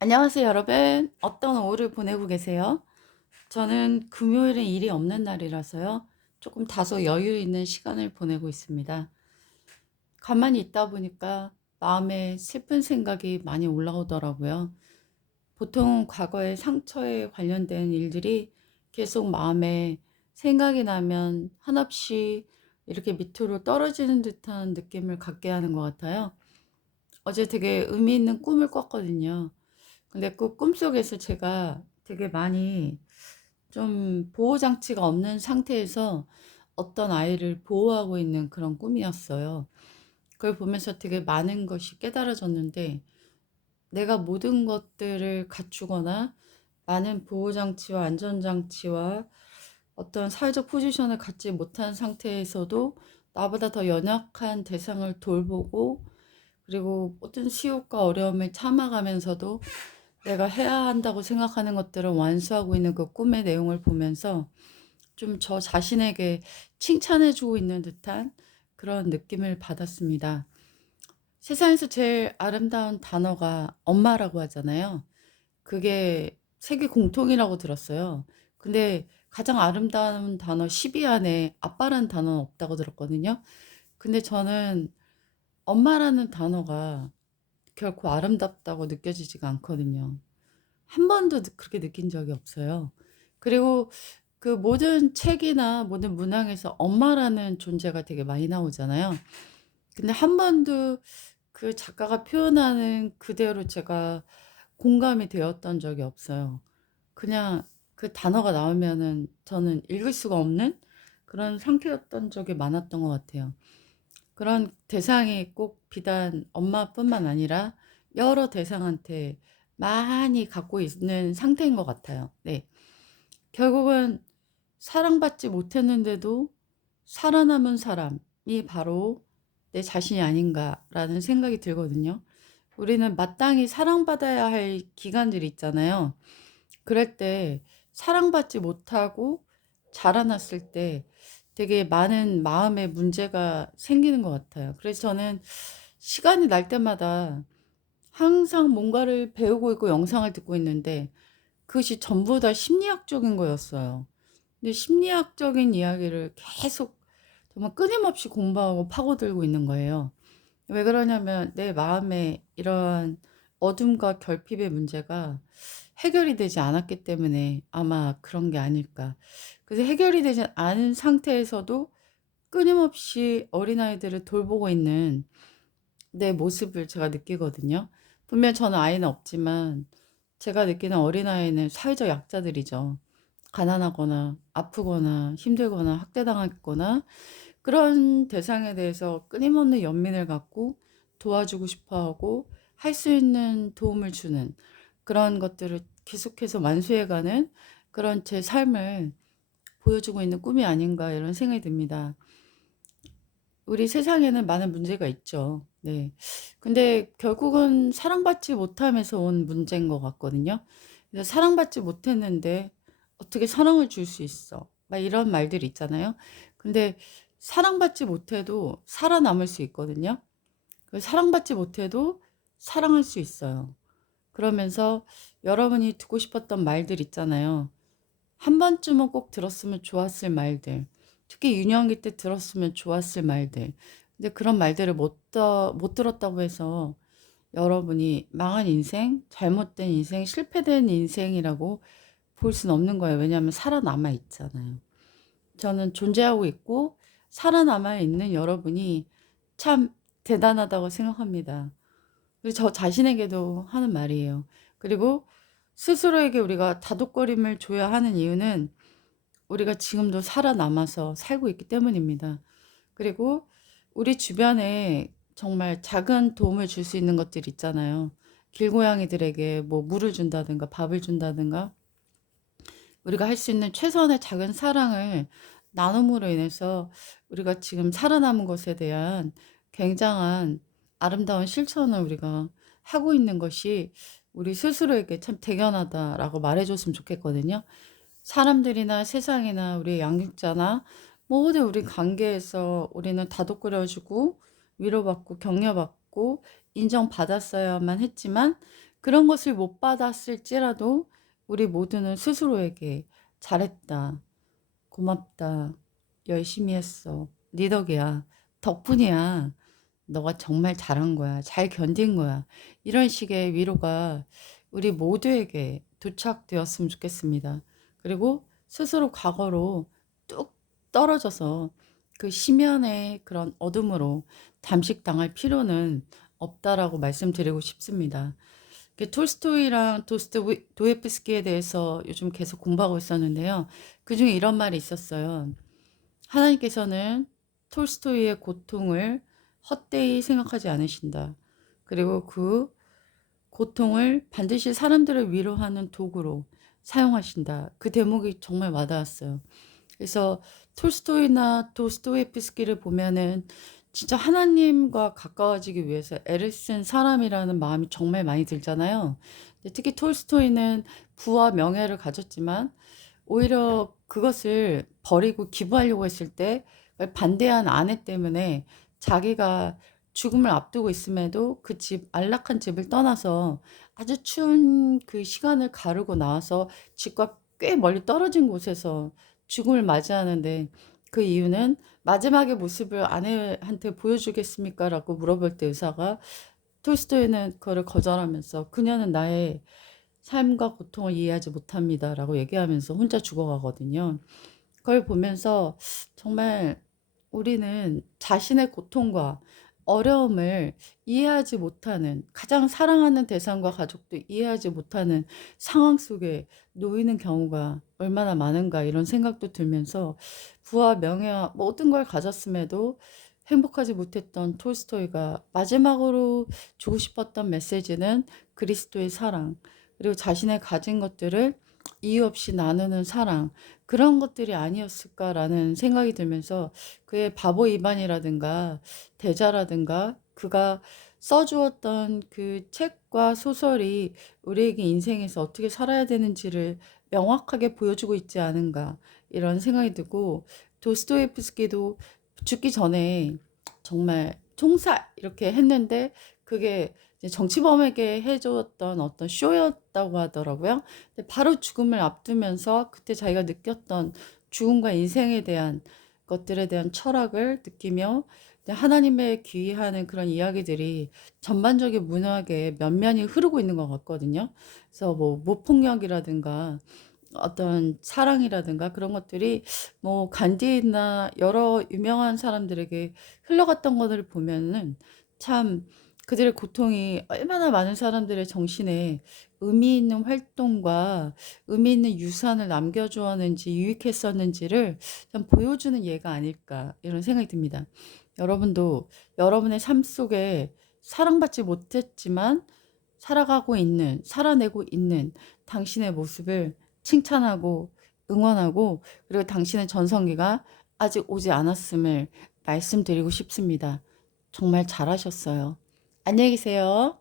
안녕하세요, 여러분. 어떤 오후를 보내고 계세요? 저는 금요일은 일이 없는 날이라서요. 조금 다소 여유 있는 시간을 보내고 있습니다. 가만히 있다 보니까 마음에 슬픈 생각이 많이 올라오더라고요. 보통 과거의 상처에 관련된 일들이 계속 마음에 생각이 나면 한없이 이렇게 밑으로 떨어지는 듯한 느낌을 갖게 하는 것 같아요. 어제 되게 의미 있는 꿈을 꿨거든요. 근데 그 꿈속에서 제가 되게 많이 좀 보호 장치가 없는 상태에서 어떤 아이를 보호하고 있는 그런 꿈이었어요. 그걸 보면서 되게 많은 것이 깨달아졌는데, 내가 모든 것들을 갖추거나 많은 보호 장치와 안전 장치와 어떤 사회적 포지션을 갖지 못한 상태에서도 나보다 더 연약한 대상을 돌보고, 그리고 모든 시련과 어려움을 참아가면서도 내가 해야 한다고 생각하는 것들을 완수하고 있는 그 꿈의 내용을 보면서 좀 저 자신에게 칭찬해 주고 있는 듯한 그런 느낌을 받았습니다. 세상에서 제일 아름다운 단어가 엄마라고 하잖아요. 그게 세계 공통이라고 들었어요. 근데 가장 아름다운 단어 10위 안에 아빠라는 단어는 없다고 들었거든요. 근데 저는 엄마라는 단어가 결코 아름답다고 느껴지지가 않거든요. 한 번도 그렇게 느낀 적이 없어요. 그리고 그 모든 책이나 모든 문항에서 엄마라는 존재가 되게 많이 나오잖아요. 근데 한 번도 그 작가가 표현하는 그대로 제가 공감이 되었던 적이 없어요. 그냥 그 단어가 나오면은 저는 읽을 수가 없는 그런 상태였던 적이 많았던 것 같아요. 그런 대상이 꼭 비단 엄마뿐만 아니라 여러 대상한테 많이 갖고 있는 상태인 것 같아요. 네. 결국은 사랑받지 못했는데도 살아남은 사람이 바로 내 자신이 아닌가라는 생각이 들거든요. 우리는 마땅히 사랑받아야 할 기간들이 있잖아요. 그럴 때 사랑받지 못하고 자라났을 때 되게 많은 마음의 문제가 생기는 것 같아요. 그래서 저는 시간이 날 때마다 항상 뭔가를 배우고 있고 영상을 듣고 있는데 그것이 전부 다 심리학적인 거였어요. 근데 심리학적인 이야기를 계속 정말 끊임없이 공부하고 파고들고 있는 거예요. 왜 그러냐면 내 마음에 이런 어둠과 결핍의 문제가 해결이 되지 않았기 때문에 아마 그런 게 아닐까. 그래서 해결이 되지 않은 상태에서도 끊임없이 어린아이들을 돌보고 있는 내 모습을 제가 느끼거든요. 분명 저는 아이는 없지만 제가 느끼는 어린아이는 사회적 약자들이죠. 가난하거나 아프거나 힘들거나 학대당했거나 그런 대상에 대해서 끊임없는 연민을 갖고 도와주고 싶어 하고 할 수 있는 도움을 주는 그런 것들을 계속해서 완수해가는 그런 제 삶을 보여주고 있는 꿈이 아닌가 이런 생각이 듭니다. 우리 세상에는 많은 문제가 있죠. 네. 근데 결국은 사랑받지 못함에서 온 문제인 것 같거든요. 그래서 사랑받지 못했는데 어떻게 사랑을 줄 수 있어? 막 이런 말들이 있잖아요. 근데 사랑받지 못해도 살아남을 수 있거든요. 사랑받지 못해도 사랑할 수 있어요. 그러면서 여러분이 듣고 싶었던 말들 있잖아요. 한 번쯤은 꼭 들었으면 좋았을 말들. 특히 유년기 때 들었으면 좋았을 말들. 근데 그런 말들을 못 들었다고 해서 여러분이 망한 인생, 잘못된 인생, 실패된 인생이라고 볼 수는 없는 거예요. 왜냐하면 살아남아 있잖아요. 저는 존재하고 있고 살아남아 있는 여러분이 참 대단하다고 생각합니다. 그리고 저 자신에게도 하는 말이에요. 그리고 스스로에게 우리가 다독거림을 줘야 하는 이유는 우리가 지금도 살아남아서 살고 있기 때문입니다. 그리고 우리 주변에 정말 작은 도움을 줄 수 있는 것들 있잖아요. 길고양이들에게 뭐 물을 준다든가 밥을 준다든가 우리가 할 수 있는 최선의 작은 사랑을 나눔으로 인해서 우리가 지금 살아남은 것에 대한 굉장한 아름다운 실천을 우리가 하고 있는 것이 우리 스스로에게 참 대견하다라고 말해줬으면 좋겠거든요. 사람들이나 세상이나 우리 양육자나 모든 우리 관계에서 우리는 다독거려주고 위로받고 격려받고 인정받았어야만 했지만 그런 것을 못 받았을지라도 우리 모두는 스스로에게 "잘했다. 고맙다. 열심히 했어. 네 덕이야. 덕분이야. 너가 정말 잘한 거야. 잘 견딘 거야." 이런 식의 위로가 우리 모두에게 도착되었으면 좋겠습니다. 그리고 스스로 과거로 뚝 떨어져서 그 심연의 그런 어둠으로 잠식당할 필요는 없다라고 말씀드리고 싶습니다. 톨스토이랑 도스토예프스키에 대해서 요즘 계속 공부하고 있었는데요. 그중에 이런 말이 있었어요. 하나님께서는 톨스토이의 고통을 헛되이 생각하지 않으신다. 그리고 그 고통을 반드시 사람들을 위로하는 도구로 사용하신다. 그 대목이 정말 와닿았어요. 그래서 톨스토이나 도스토예프스키를 보면은 진짜 하나님과 가까워지기 위해서 애를 쓴 사람이라는 마음이 정말 많이 들잖아요. 근데 특히 톨스토이는 부와 명예를 가졌지만 오히려 그것을 버리고 기부하려고 했을 때 반대한 아내 때문에 자기가 죽음을 앞두고 있음에도 그 집, 안락한 집을 떠나서 아주 추운 그 시간을 가르고 나와서 집과 꽤 멀리 떨어진 곳에서 죽음을 맞이하는데, 그 이유는 마지막의 모습을 아내한테 보여주겠습니까? 라고 물어볼 때 의사가, 톨스토이는 그거를 거절하면서 그녀는 나의 삶과 고통을 이해하지 못합니다. 라고 얘기하면서 혼자 죽어가거든요. 그걸 보면서 정말 우리는 자신의 고통과 어려움을 이해하지 못하는, 가장 사랑하는 대상과 가족도 이해하지 못하는 상황 속에 놓이는 경우가 얼마나 많은가, 이런 생각도 들면서 부와 명예와 모든 걸 가졌음에도 행복하지 못했던 톨스토이가 마지막으로 주고 싶었던 메시지는 그리스도의 사랑, 그리고 자신의 가진 것들을 이유 없이 나누는 사랑, 그런 것들이 아니었을까라는 생각이 들면서 그의 바보 이반이라든가 대자라든가 그가 써주었던 그 책과 소설이 우리에게 인생에서 어떻게 살아야 되는지를 명확하게 보여주고 있지 않은가, 이런 생각이 들고, 도스토예프스키도 죽기 전에 정말 총살 이렇게 했는데 그게 이제 정치범에게 해줬던 어떤 쇼였다고 하더라고요. 근데 바로 죽음을 앞두면서 그때 자기가 느꼈던 죽음과 인생에 대한 것들에 대한 철학을 느끼며 이제 하나님의 귀의하는 그런 이야기들이 전반적인 문학에 면면이 흐르고 있는 것 같거든요. 그래서 뭐 무폭력이라든가 어떤 사랑이라든가 그런 것들이 뭐 간디나 여러 유명한 사람들에게 흘러갔던 것을 보면은 참 그들의 고통이 얼마나 많은 사람들의 정신에 의미 있는 활동과 의미 있는 유산을 남겨주었는지, 유익했었는지를 참 보여주는 예가 아닐까, 이런 생각이 듭니다. 여러분도 여러분의 삶 속에 사랑받지 못했지만 살아가고 있는, 살아내고 있는 당신의 모습을 칭찬하고 응원하고, 그리고 당신의 전성기가 아직 오지 않았음을 말씀드리고 싶습니다. 정말 잘하셨어요. 안녕히 계세요.